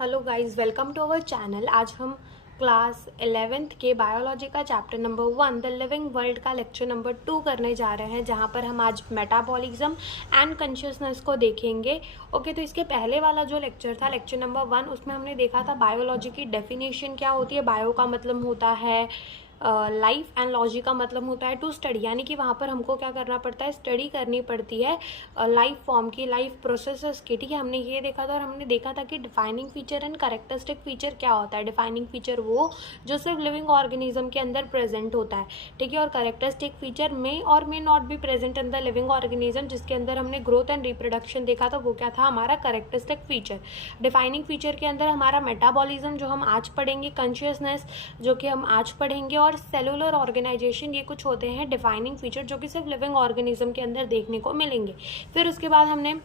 Hello guys, welcome to our channel. आज हम class 11th के बायोलॉजी का chapter number 1 the living world का लेक्चर नंबर 2 करने जा रहे हैं, जहां पर हम आज मेटाबॉलिज्म एंड कॉन्शियसनेस को देखेंगे। ओके, तो इसके पहले वाला जो लेक्चर था, लेक्चर नंबर 1, उसमें हमने देखा था बायोलॉजी की डेफिनेशन क्या होती है। बायो का मतलब होता है लाइफ एंड लॉजी का मतलब होता है टू स्टडी, यानी कि वहाँ पर हमको क्या करना पड़ता है, स्टडी करनी पड़ती है लाइफ फॉर्म की, लाइफ प्रोसेसेस की। ठीक है, हमने ये देखा था और हमने देखा था कि defining feature and characteristic feature क्या होता है। डिफाइनिंग फीचर वो जो सिर्फ लिविंग ऑर्गेनिज्म के अंदर प्रेजेंट होता है, ठीक है, और कैरेक्टरिस्टिक फीचर मे और may not be present in the living organism, जिसके अंदर हमने ग्रोथ एंड रिप्रोडक्शन देखा था। वो क्या था, हमारा कैरेक्टरिस्टिक फीचर। डिफाइनिंग फीचर के अंदर हमारा मेटाबॉलिज्म जो हम आज पढ़ेंगे, कॉन्शियसनेस जो कि हम आज पढ़ेंगे, और सेलुलर ऑर्गेनाइजेशन, ये कुछ होते हैं डिफाइनिंग फीचर जो कि सिर्फ लिविंग ऑर्गेनिज्म के अंदर देखने को मिलेंगे। फिर उसके बाद हमने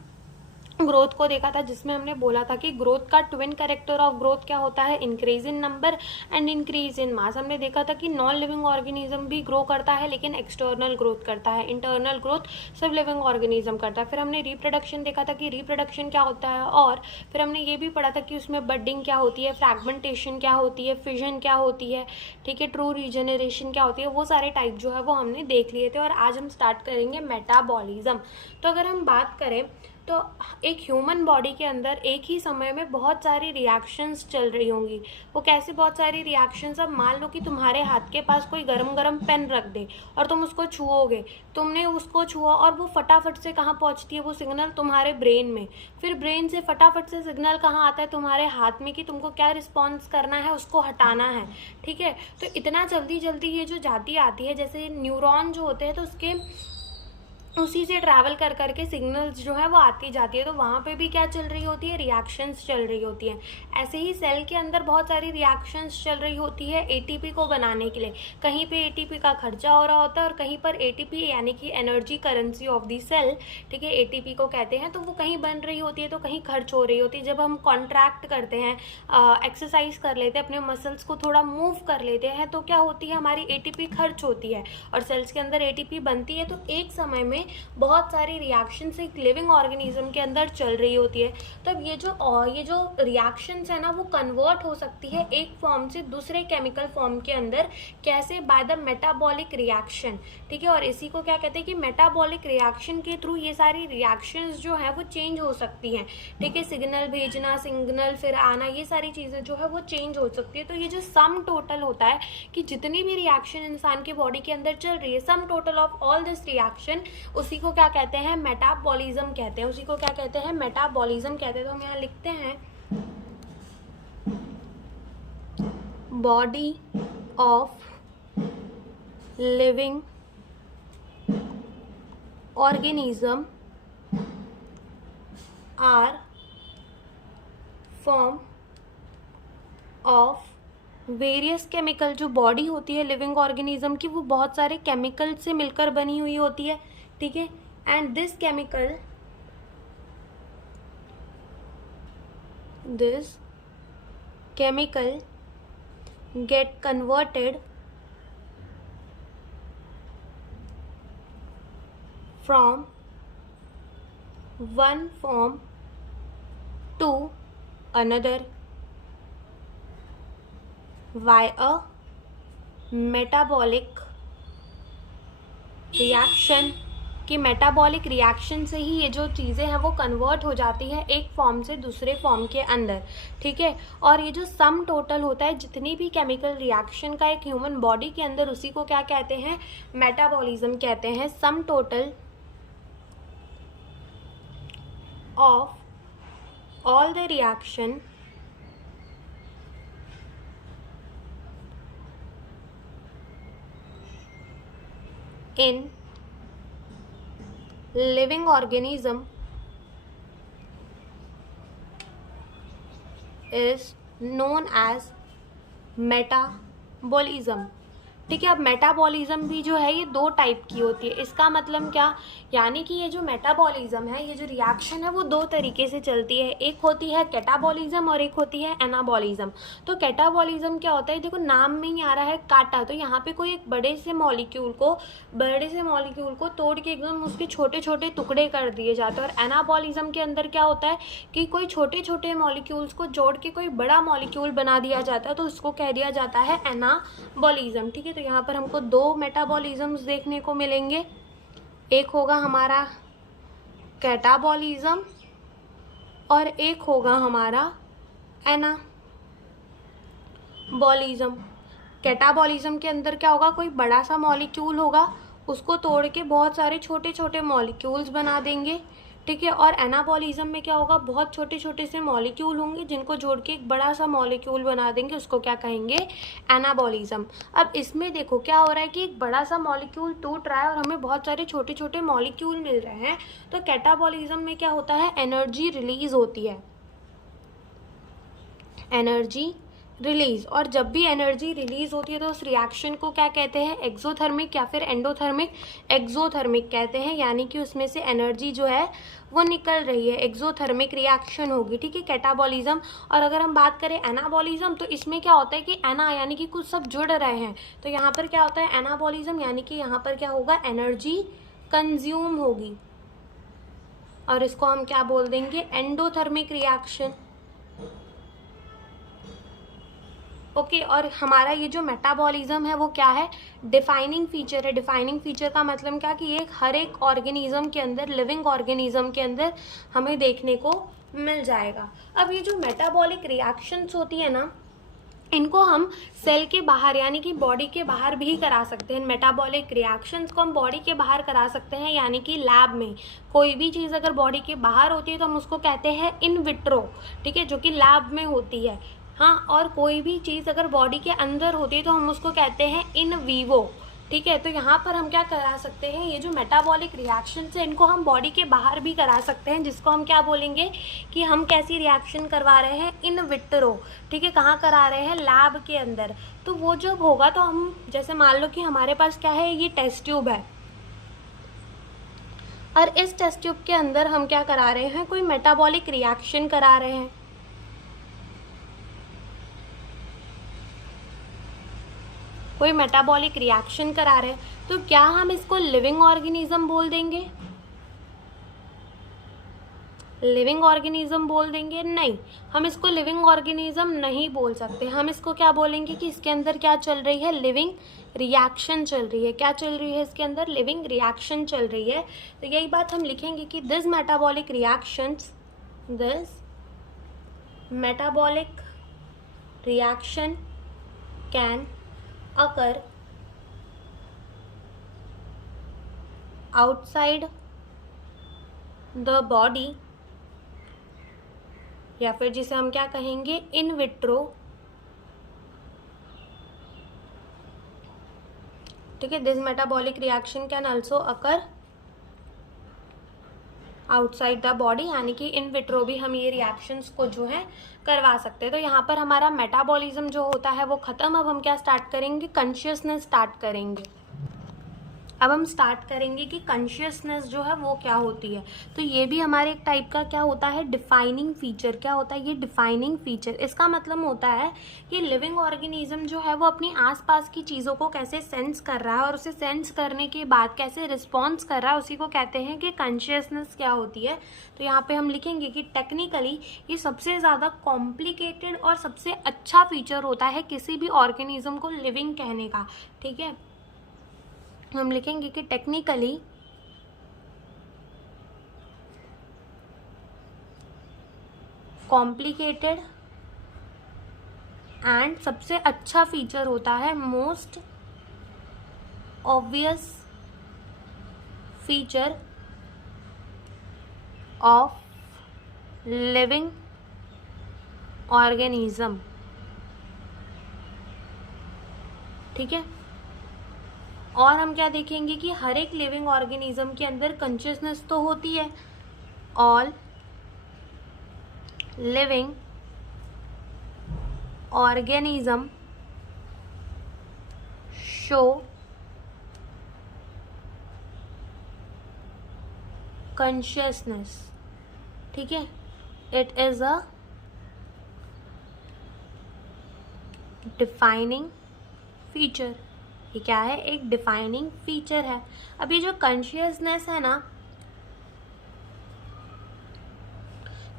ग्रोथ को देखा था, जिसमें हमने बोला था कि ग्रोथ का ट्विन कैरेक्टर ऑफ ग्रोथ क्या होता है, increase in number and increase in mass. हमने देखा था कि नॉन लिविंग ऑर्गेनिज्म भी ग्रो करता है, लेकिन एक्सटर्नल ग्रोथ करता है, इंटरनल ग्रोथ सिर्फ लिविंग ऑर्गेनिज्म करता है। फिर हमने रिप्रोडक्शन देखा था कि रिप्रोडक्शन क्या होता है, और फिर हमने ये भी पढ़ा था कि उसमें बडिंग क्या होती है, फ्रैगमेंटेशन क्या होती है, फिजन क्या होती है, ठीक है, ट्रू रीजनरेशन क्या होती है। वो सारे टाइप जो है वो हमने देख लिए थे। और आज हम स्टार्ट करेंगे मेटाबॉलिज्म। तो अगर हम बात करें तो एक ह्यूमन बॉडी के अंदर एक ही समय में बहुत सारी रिएक्शंस चल रही होंगी। वो कैसे बहुत सारी रिएक्शंस, अब मान लो कि तुम्हारे हाथ के पास कोई गरम गरम पेन रख दे और तुम उसको छुओगे, तुमने उसको छुआ और वो फटाफट से कहाँ पहुँचती है, वो सिग्नल तुम्हारे ब्रेन में। फिर ब्रेन से फटाफट से सिग्नल कहाँ आता है, तुम्हारे हाथ में, कि तुमको क्या रिस्पॉन्स करना है, उसको हटाना है। ठीक है, तो इतना जल्दी जल्दी ये जो जाती आती है, जैसे न्यूरॉन जो होते हैं, तो उसके उसी से ट्रैवल कर करके सिग्नल्स जो है वो आती जाती है। तो वहाँ पे भी क्या चल रही होती है, रिएक्शंस चल रही होती हैं। ऐसे ही सेल के अंदर बहुत सारी रिएक्शंस चल रही होती है एटीपी को बनाने के लिए। कहीं पे एटीपी का खर्चा हो रहा होता है और कहीं पर एटीपी यानी कि energy currency of the cell, ठीक है, एटीपी को कहते हैं, तो वो कहीं बन रही होती है तो कहीं खर्च हो रही होती है। जब हम कॉन्ट्रैक्ट करते हैं, एक्सरसाइज कर लेते हैं, अपने मसल्स को थोड़ा मूव कर लेते हैं, तो क्या होती है, हमारी एटीपी खर्च होती है और सेल्स के अंदर एटीपी बनती है। तो एक समय में बहुत सारी रिएक्शंस एक लिविंग ऑर्गेनिज्म के अंदर चल रही होती है। तो अब ये जो रिएक्शंस है ना, वो कन्वर्ट हो सकती है एक फॉर्म से दूसरे केमिकल फॉर्म के अंदर। कैसे, बाय द मेटाबॉलिक रिएक्शन। ठीक है, और इसी को क्या कहते हैं कि मेटाबॉलिक रिएक्शन के थ्रू ये सारी रिएक्शंस जो है वो चेंज हो सकती हैं। ठीक है, सिग्नल भेजना, सिग्नल फिर आना, ये सारी चीज़ें जो है वो चेंज हो सकती है। तो ये जो सम टोटल होता है कि जितनी भी रिएक्शन इंसान के बॉडी के अंदर चल रही है, sum total of all this reaction, उसी को क्या कहते हैं, मेटाबॉलिज्म कहते हैं। उसी को क्या कहते हैं, मेटाबॉलिज्म कहते हैं। तो हम यहाँ लिखते हैं body of living organism are form of various chemical. जो बॉडी होती है लिविंग ऑर्गेनिज्म की, वो बहुत सारे केमिकल से मिलकर बनी हुई होती है। ठीक है, and this chemical get converted from one form to another via metabolic reaction। कि मेटाबॉलिक रिएक्शन से ही ये जो चीज़ें हैं वो कन्वर्ट हो जाती हैं एक फॉर्म से दूसरे फॉर्म के अंदर। ठीक है, और ये जो सम टोटल होता है जितनी भी केमिकल रिएक्शन का एक ह्यूमन बॉडी के अंदर, उसी को क्या कहते हैं, मेटाबॉलिज्म कहते हैं। Sum total of all the reaction in living organism is known as metabolism। ठीक है। अब मेटाबॉलिज्म भी जो है ये दो टाइप की होती है। इसका मतलब क्या, यानी कि ये जो मेटाबॉलिज्म है, ये जो रिएक्शन है वो दो तरीके से चलती है। एक होती है कैटाबॉलिज्म और एक होती है एनाबॉलिज्म। तो कैटाबॉलिज्म क्या होता है, देखो नाम में ही आ रहा है काटा, तो यहाँ पे कोई एक बड़े से मॉलिक्यूल को तोड़ के एकदम उसके छोटे छोटे टुकड़े कर दिए जाते हैं। और एनाबॉलिज्म के अंदर क्या होता है कि कोई छोटे छोटे मॉलिक्यूल्स को जोड़ के कोई बड़ा मॉलिक्यूल बना दिया जाता है, तो उसको कह दिया जाता है एनाबॉलिज्म। ठीक है, तो यहाँ पर हमको दो मेटाबॉलिज्म्स देखने को मिलेंगे। एक होगा हमारा कैटाबॉलिज्म और एक होगा हमारा एनाबॉलिज्म। कैटाबॉलिज्म के अंदर क्या होगा, कोई बड़ा सा मॉलिक्यूल होगा, उसको तोड़ के बहुत सारे छोटे छोटे मॉलिक्यूल्स बना देंगे। ठीक है, और एनाबॉलिज्म में क्या होगा, बहुत छोटे छोटे से मॉलिक्यूल होंगे जिनको जोड़ के एक बड़ा सा मॉलिक्यूल बना देंगे, उसको क्या कहेंगे, एनाबॉलिज्म। अब इसमें देखो क्या हो रहा है कि एक बड़ा सा मॉलिक्यूल टूट रहा है और हमें बहुत सारे छोटे छोटे मॉलिक्यूल मिल रहे हैं। तो कैटाबॉलिज्म में क्या होता है, एनर्जी रिलीज होती है, एनर्जी रिलीज। और जब भी एनर्जी रिलीज होती है तो उस रिएक्शन को क्या कहते हैं, एक्सोथर्मिक या फिर एंडोथर्मिक। एक्सोथर्मिक कहते हैं, यानी कि उसमें से एनर्जी जो है वो निकल रही है, एक्सोथर्मिक रिएक्शन होगी। ठीक है, कैटाबॉलिज्म। और अगर हम बात करें एनाबॉलिज्म, तो इसमें क्या होता है कि एना यानी कि कुछ सब जुड़ रहे हैं, तो यहाँ पर क्या होता है एनाबॉलिज्म, यानी कि यहाँ पर क्या होगा, एनर्जी कंज्यूम होगी, और इसको हम क्या बोल देंगे, एंडोथर्मिक रिएक्शन। ओके, और हमारा ये जो मेटाबॉलिज्म है वो क्या है, डिफाइनिंग फीचर है। डिफाइनिंग फीचर का मतलब क्या कि ये हर एक ऑर्गेनिज्म के अंदर, लिविंग ऑर्गेनिज्म के अंदर हमें देखने को मिल जाएगा। अब ये जो मेटाबॉलिक रिएक्शंस होती है ना, इनको हम सेल के बाहर यानी कि बॉडी के बाहर भी करा सकते हैं। मेटाबॉलिक रिएक्शंस को हम बॉडी के बाहर करा सकते हैं, यानी कि लैब में। कोई भी चीज़ अगर बॉडी के बाहर होती है तो हम उसको कहते हैं इन विट्रो, ठीक है, जो कि लैब में होती है। हाँ, और कोई भी चीज़ अगर बॉडी के अंदर होती है तो हम उसको कहते हैं इन वीवो। ठीक है, तो यहाँ पर हम क्या करा सकते हैं, ये जो मेटाबॉलिक रिएक्शन है इनको हम बॉडी के बाहर भी करा सकते हैं, जिसको हम क्या बोलेंगे कि हम कैसी रिएक्शन करवा रहे हैं, इन विट्रो। ठीक है, कहाँ करा रहे हैं, लैब के अंदर। तो वो जब होगा तो हम, जैसे मान लो कि हमारे पास क्या है, ये टेस्ट ट्यूब है, और इस टेस्ट ट्यूब के अंदर हम क्या करा रहे हैं, कोई मेटाबॉलिक रिएक्शन करा रहे हैं। कोई मेटाबॉलिक रिएक्शन करा रहे हैं, तो क्या हम इसको लिविंग ऑर्गेनिज्म बोल देंगे, लिविंग ऑर्गेनिज्म बोल देंगे? नहीं, हम इसको लिविंग ऑर्गेनिज्म नहीं बोल सकते। हम इसको क्या बोलेंगे कि इसके अंदर क्या चल रही है, लिविंग रिएक्शन चल रही है। क्या चल रही है इसके अंदर, लिविंग रिएक्शन चल रही है। तो यही बात हम लिखेंगे कि this metabolic reactions, this metabolic reaction can occur outside the body, या फिर जिसे हम क्या कहेंगे, इन विट्रो। ठीक है, this metabolic reaction can also occur outside the body, यानी कि इन विट्रो भी हम ये रिएक्शंस को जो है करवा सकते हैं। तो यहाँ पर हमारा मेटाबॉलिज्म जो होता है वो खत्म। अब हम क्या स्टार्ट करेंगे, कॉन्शियसनेस स्टार्ट करेंगे। अब हम स्टार्ट करेंगे कि कॉन्शियसनेस जो है वो क्या होती है। तो ये भी हमारे एक टाइप का क्या होता है, डिफाइनिंग फीचर। क्या होता है ये डिफाइनिंग फीचर, इसका मतलब होता है कि लिविंग ऑर्गेनिज्म जो है वो अपनी आसपास की चीज़ों को कैसे सेंस कर रहा है, और उसे सेंस करने के बाद कैसे रिस्पॉन्स कर रहा है, उसी को कहते हैं कि कॉन्शियसनेस क्या होती है। तो यहाँ पे हम लिखेंगे कि टेक्निकली ये सबसे ज़्यादा कॉम्प्लिकेटेड और सबसे अच्छा फीचर होता है किसी भी ऑर्गेनिज्म को लिविंग कहने का। ठीक है, हम लिखेंगे कि टेक्निकली कॉम्प्लिकेटेड एंड सबसे अच्छा फीचर होता है most obvious feature of living organism. ठीक है, और हम क्या देखेंगे कि हर एक लिविंग ऑर्गेनिज्म के अंदर कॉन्शियसनेस तो होती है। All living organism show consciousness, ठीक है, it is a defining feature. ये क्या है, एक डिफाइनिंग फीचर है। अब ये जो कॉन्शियसनेस है ना,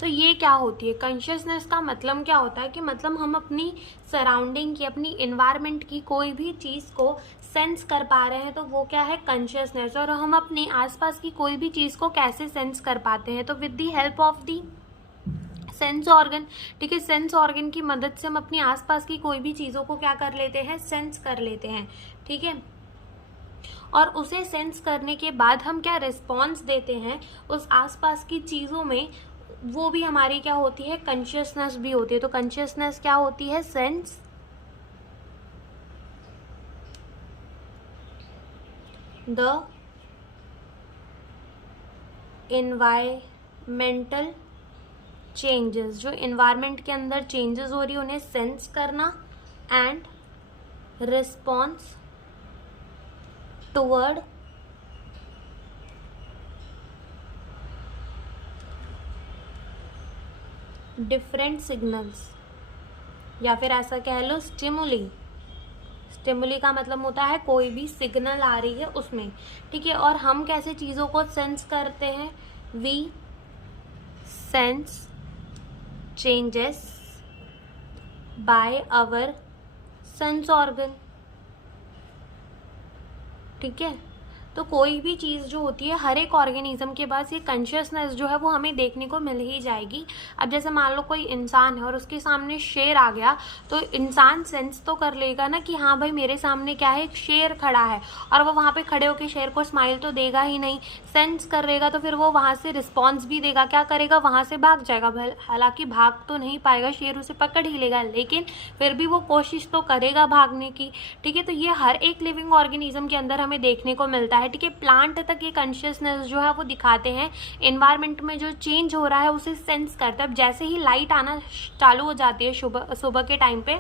तो ये क्या होती है, कॉन्शियसनेस का मतलब क्या होता है कि मतलब हम अपनी सराउंडिंग की, अपनी इन्वायरमेंट की कोई भी चीज़ को सेंस कर पा रहे हैं, तो वो क्या है, कॉन्शियसनेस। और हम अपने आसपास की कोई भी चीज़ को कैसे सेंस कर पाते हैं, तो with the help of the sense organ, ठीक है। सेंस ऑर्गन की मदद से हम अपनी आसपास की कोई भी चीज़ों को क्या कर लेते हैं, सेंस कर लेते हैं, ठीक है। और उसे सेंस करने के बाद हम क्या रिस्पॉन्स देते हैं उस आसपास की चीज़ों में, वो भी हमारी क्या होती है, कॉन्शियसनेस भी होती है। तो कॉन्शियसनेस क्या होती है, सेंस द एनवायरमेंटल चेंजेस, जो एनवायरमेंट के अंदर चेंजेस हो रही है उन्हें सेंस करना, and response toward different signals, या फिर ऐसा कह लो स्टिमुली। स्टिमुली का मतलब होता है कोई भी सिग्नल आ रही है उसमें, ठीक है। और हम कैसे चीज़ों को सेंस करते हैं, we sense changes by our sense organ, ठीक है। तो कोई भी चीज़ जो होती है, हर एक ऑर्गेनिज्म के पास ये कॉन्शियसनेस जो है वो हमें देखने को मिल ही जाएगी। अब जैसे मान लो कोई इंसान है और उसके सामने शेर आ गया, तो इंसान सेंस तो कर लेगा ना कि हाँ भाई मेरे सामने क्या है, एक शेर खड़ा है, और वो वहाँ पे खड़े होकर शेर को स्माइल तो देगा ही नहीं, सेंस कर लेगा, तो फिर वो वहाँ से रिस्पॉन्स भी देगा, क्या करेगा, वहाँ से भाग जाएगा। हालांकि भाग तो नहीं पाएगा, शेर उसे पकड़ ही लेगा, लेकिन फिर भी वो कोशिश तो करेगा भागने की, ठीक है। तो ये हर एक लिविंग ऑर्गेनिज्म के अंदर हमें देखने को मिलता है, ठीक है। प्लांट तक ये कॉन्शियसनेस जो है वो दिखाते हैं, एनवायरनमेंट में जो चेंज हो रहा है उसे सेंस करते हैं। अब जैसे ही लाइट आना चालू हो जाती है सुबह के टाइम पे,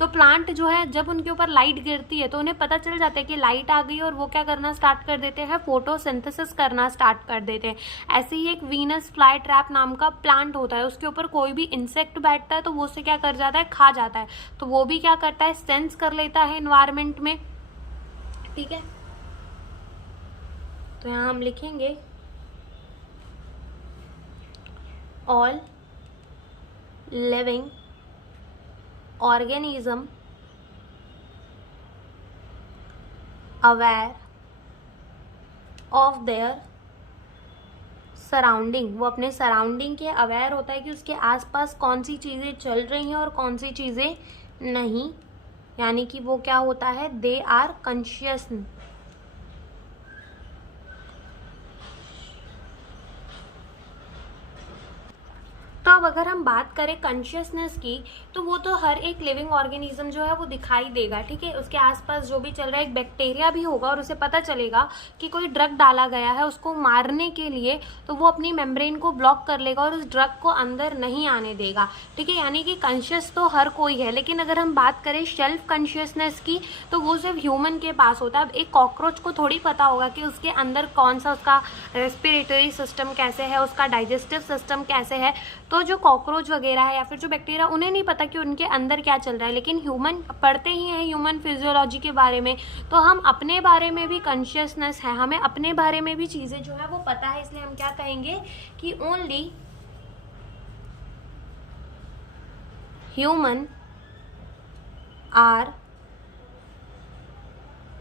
तो प्लांट जो है जब उनके ऊपर लाइट गिरती है तो उन्हें पता चल जाता है कि लाइट आ गई, और वो क्या करना स्टार्ट कर देते हैं, फोटोसिंथेसिस करना स्टार्ट कर देते हैं। ऐसे ही एक वीनस फ्लाई ट्रैप नाम का प्लांट होता है, उसके ऊपर कोई भी इंसेक्ट बैठता है तो वो उसे क्या कर जाता है, खा जाता है। तो वो भी क्या करता है, सेंस कर लेता है एनवायरनमेंट में, ठीक है। तो यहाँ हम लिखेंगे all living organism aware of their surrounding, वो अपने सराउंडिंग के अवेयर होता है कि उसके आसपास कौन सी चीज़ें चल रही हैं और कौन सी चीज़ें नहीं, यानी कि वो क्या होता है, दे आर कॉन्शियस। तो अब अगर हम बात करें कॉन्शियसनेस की, तो वो तो हर एक लिविंग ऑर्गेनिज्म जो है वो दिखाई देगा, ठीक है। उसके आसपास जो भी चल रहा है, एक बैक्टीरिया भी होगा और उसे पता चलेगा कि कोई ड्रग डाला गया है उसको मारने के लिए, तो वो अपनी मेम्ब्रेन को ब्लॉक कर लेगा और उस ड्रग को अंदर नहीं आने देगा, ठीक है। यानी कि कॉन्शियस तो हर कोई है, लेकिन अगर हम बात करें सेल्फ कॉन्शियसनेस की, तो वो सिर्फ ह्यूमन के पास होता है। अब एक कॉकरोच को थोड़ी पता होगा कि उसके अंदर कौन सा, उसका रेस्पिरेटरी सिस्टम कैसे है, उसका डाइजेस्टिव सिस्टम कैसे है। तो जो कॉकरोच वगैरह है या फिर जो बैक्टीरिया, उन्हें नहीं पता कि उनके अंदर क्या चल रहा है, लेकिन ह्यूमन पढ़ते ही हैं ह्यूमन फिजियोलॉजी के बारे में, तो हम अपने बारे में भी कॉन्शियसनेस है, हमें अपने बारे में भी चीज़ें जो है वो पता है। इसलिए हम क्या कहेंगे कि only human are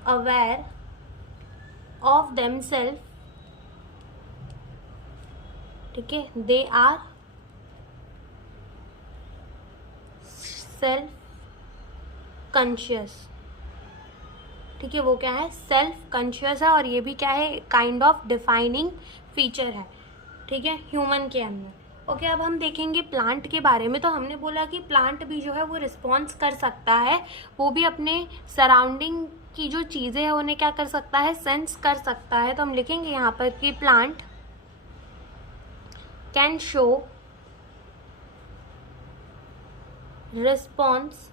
aware of themselves, ठीक है, दे आर सेल्फ कॉन्शियस, ठीक है। वो क्या है, सेल्फ कॉन्शियस है, और ये भी क्या है, काइंड ऑफ डिफाइनिंग फीचर है, ठीक है, ह्यूमन के अंदर। ओके, अब हम देखेंगे प्लांट के बारे में। तो हमने बोला कि प्लांट भी जो है वो रिस्पॉन्स कर सकता है, वो भी अपने सराउंडिंग की जो चीज़ें हैं उन्हें क्या कर सकता है, सेंस कर सकता है। तो हम लिखेंगे यहाँ पर कि plant can show response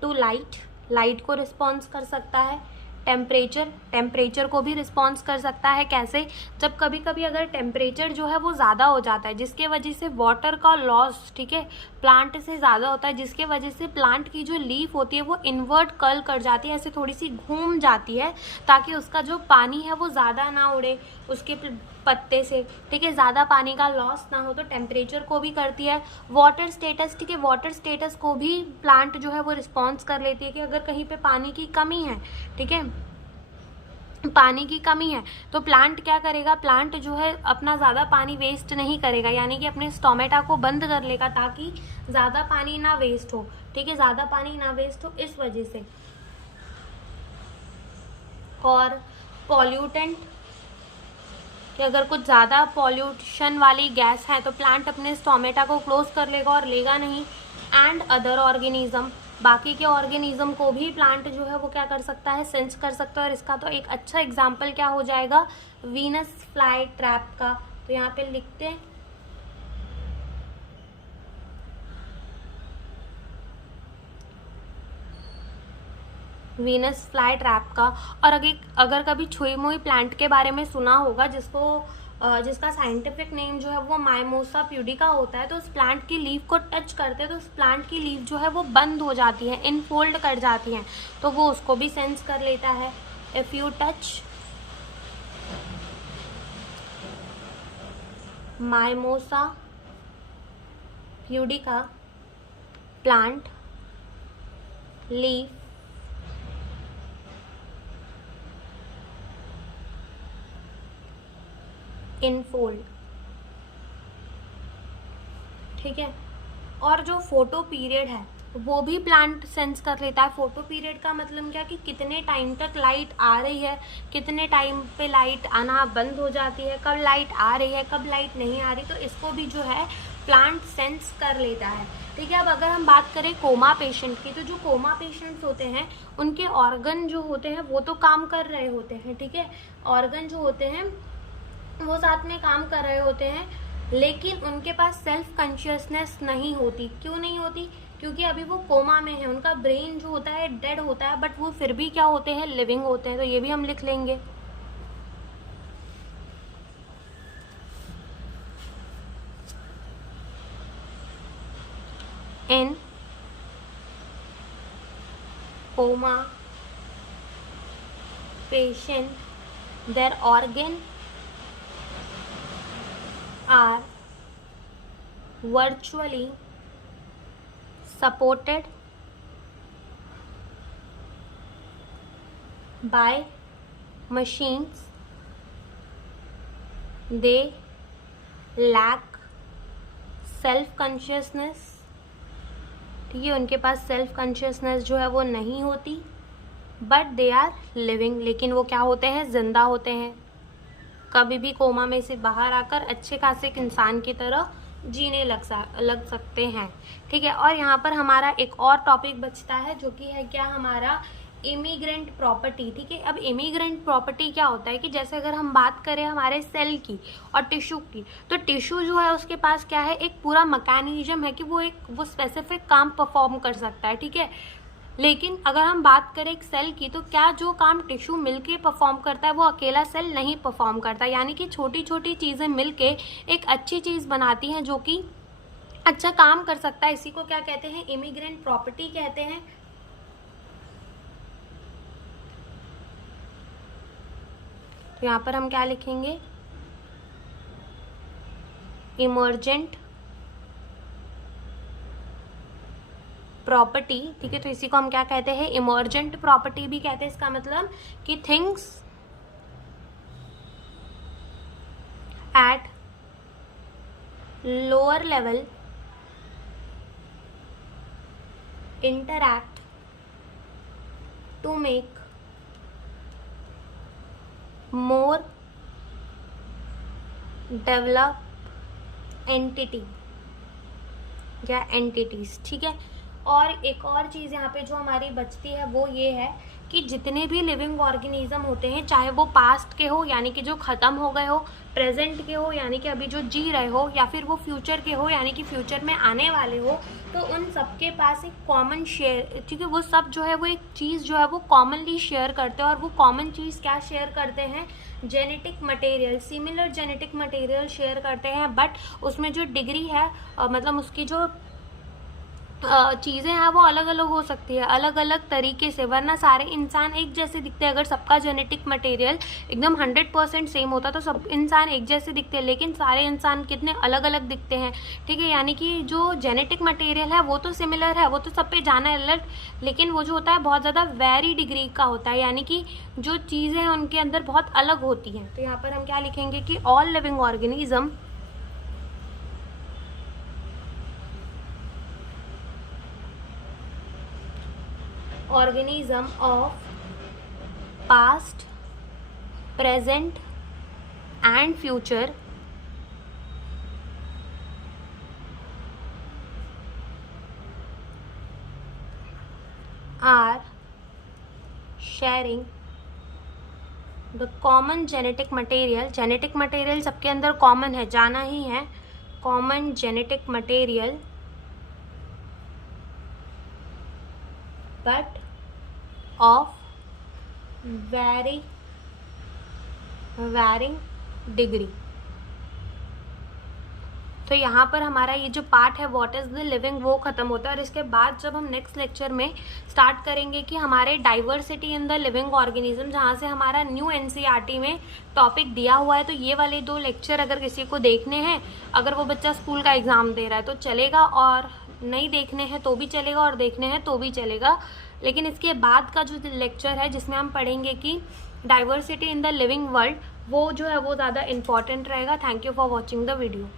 to light, light को रिस्पॉन्स कर सकता है। टेम्परेचर को भी रिस्पॉन्स कर सकता है। कैसे? जब कभी कभी अगर टेम्परेचर जो है वो ज़्यादा हो जाता है जिसके वजह से वाटर का लॉस, ठीक है, प्लांट से ज़्यादा होता है, जिसके वजह से प्लांट की जो लीफ होती है वो इन्वर्ट कर्ल कर जाती है, ऐसे थोड़ी सी घूम जाती है, ताकि उसका जो पानी है वो ज़्यादा ना उड़े उसके पत्ते से, ठीक है, ज़्यादा पानी का लॉस ना हो, तो टेम्परेचर को भी करती है। वाटर स्टेटस, ठीक है, वाटर स्टेटस को भी प्लांट जो है वो रिस्पॉन्स कर लेती है कि अगर कहीं पे पानी की कमी है, ठीक है, पानी की कमी है, तो प्लांट क्या करेगा, प्लांट जो है अपना ज़्यादा पानी वेस्ट नहीं करेगा, यानी कि अपने स्टोमेटा को बंद कर लेगा ताकि ज़्यादा पानी ना वेस्ट हो, ठीक है, ज़्यादा पानी ना वेस्ट हो इस वजह से। और पॉल्यूटेंट, कि अगर कुछ ज़्यादा पॉल्यूशन वाली गैस है तो प्लांट अपने स्टोमेटा को क्लोज कर लेगा और लेगा नहीं। एंड अदर ऑर्गेनिज्म, बाकी के ऑर्गेनिज्म को भी प्लांट जो है वो क्या कर सकता है, सेंस कर सकता है। और इसका तो एक अच्छा एग्जाम्पल क्या हो जाएगा, वीनस फ्लाई ट्रैप का। तो यहाँ पे लिखते हैं वीनस फ्लाई ट्रैप का। और अगर कभी छुई मुई प्लांट के बारे में सुना होगा जिसका साइंटिफिक नेम जो है वो माइमोसा प्यूडिका होता है, तो उस प्लांट की लीफ को टच करते हैं तो उस प्लांट की लीफ जो है वो बंद हो जाती है, इनफोल्ड कर जाती हैं, तो वो उसको भी सेंस कर लेता है। If you touch mimosa pudica plant leaf infold, ठीक है। और जो फोटो पीरियड है वो भी प्लांट सेंस कर लेता है। फोटो पीरियड का मतलब क्या कि कितने टाइम तक लाइट आ रही है, कितने टाइम पे लाइट आना बंद हो जाती है, कब लाइट आ रही है, कब लाइट नहीं आ रही, तो इसको भी जो है प्लांट सेंस कर लेता है, ठीक है। अब अगर हम बात करें कोमा पेशेंट की, तो जो कोमा पेशेंट्स होते हैं उनके ऑर्गन जो होते हैं वो तो काम कर रहे होते हैं, ठीक है, ऑर्गन जो होते हैं वो साथ में काम कर रहे होते हैं, लेकिन उनके पास सेल्फ कॉन्शियसनेस नहीं होती। क्यों नहीं होती? क्योंकि अभी वो कोमा में है, उनका ब्रेन जो होता है डेड होता है, बट वो फिर भी क्या होते हैं, लिविंग होते हैं। तो ये भी हम लिख लेंगे। In coma patient their organ are virtually supported by machines. They lack self consciousness, ठीक है, उनके पास सेल्फ कॉन्शियसनेस जो है वो नहीं होती, बट दे आर लिविंग, लेकिन वो क्या होते हैं, जिंदा होते हैं, कभी भी कोमा में से बाहर आकर अच्छे खासे एक इंसान की तरह जीने लग सकते हैं, ठीक है। और यहाँ पर हमारा एक और टॉपिक बचता है जो कि है क्या, हमारा इमिग्रेंट प्रॉपर्टी, ठीक है। अब इमिग्रेंट प्रॉपर्टी क्या होता है कि जैसे अगर हम बात करें हमारे सेल की और टिश्यू की, तो टिश्यू जो है उसके पास क्या है, एक पूरा मैकेनिज्म है कि वो स्पेसिफिक काम परफॉर्म कर सकता है, ठीक है। लेकिन अगर हम बात करें एक सेल की, तो क्या जो काम टिश्यू मिलके परफॉर्म करता है वो अकेला सेल नहीं परफॉर्म करता, यानी कि छोटी छोटी चीज़ें मिलके एक अच्छी चीज़ बनाती हैं जो कि अच्छा काम कर सकता है। इसी को क्या कहते हैं, इमिग्रेंट प्रॉपर्टी कहते हैं। तो यहाँ पर हम क्या लिखेंगे, इमर्जेंट प्रॉपर्टी, ठीक है। तो इसी को हम क्या कहते हैं, इमर्जेंट प्रॉपर्टी भी कहते हैं। इसका मतलब कि things at lower level interact to make more developed entity या entities, ठीक है। और एक और चीज़ यहाँ पे जो हमारी बचती है वो ये है कि जितने भी लिविंग ऑर्गेनिज्म होते हैं, चाहे वो पास्ट के हो यानी कि जो ख़त्म हो गए हो, प्रेजेंट के हो यानी कि अभी जो जी रहे हो, या फिर वो फ्यूचर के हो यानी कि फ्यूचर में आने वाले हो, तो उन सबके पास एक कॉमन शेयर, ठीक है, वो सब जो है वो एक चीज़ जो है वो कॉमनली शेयर करते हैं। और वो कॉमन चीज़ क्या शेयर करते हैं? Genetic material, similar genetic material share करते हैं, बट उसमें जो डिग्री है मतलब उसकी जो चीज़ें हैं वो अलग अलग हो सकती है, अलग अलग तरीके से, वरना सारे इंसान एक जैसे दिखते हैं। अगर सबका जेनेटिक मटेरियल एकदम 100% सेम होता तो सब इंसान एक जैसे दिखते हैं, लेकिन सारे इंसान कितने अलग अलग दिखते हैं, ठीक है। यानी कि जो जेनेटिक मटेरियल है वो तो सिमिलर है, वो तो सब पे जाना है अलग, लेकिन वो जो होता है बहुत ज़्यादा वेरी डिग्री का होता है, यानी कि जो चीज़ें हैं उनके अंदर बहुत अलग होती हैं। तो यहाँ पर हम क्या लिखेंगे कि all living organism organism of past, present and future are sharing the common genetic material. Genetic material सबके अंदर कॉमन है, जाना ही है, common genetic material, but of varying degree। तो यहाँ पर हमारा ये जो पार्ट है व्हाट इज़ द लिविंग वो ख़त्म होता है। और इसके बाद जब हम नेक्स्ट लेक्चर में स्टार्ट करेंगे कि हमारे diversity in the living organism, जहाँ से हमारा न्यू एनसीईआरटी में टॉपिक दिया हुआ है, तो ये वाले 2 लेक्चर अगर किसी को देखने हैं, अगर वो बच्चा स्कूल का एग्ज़ाम दे रहा है तो चलेगा, और नहीं देखने हैं तो भी चलेगा, और देखने हैं तो भी चलेगा। लेकिन इसके बाद का जो लेक्चर है जिसमें हम पढ़ेंगे कि diversity in the living world, वो जो है वो ज़्यादा इम्पॉर्टेंट रहेगा। Thank you for watching the video.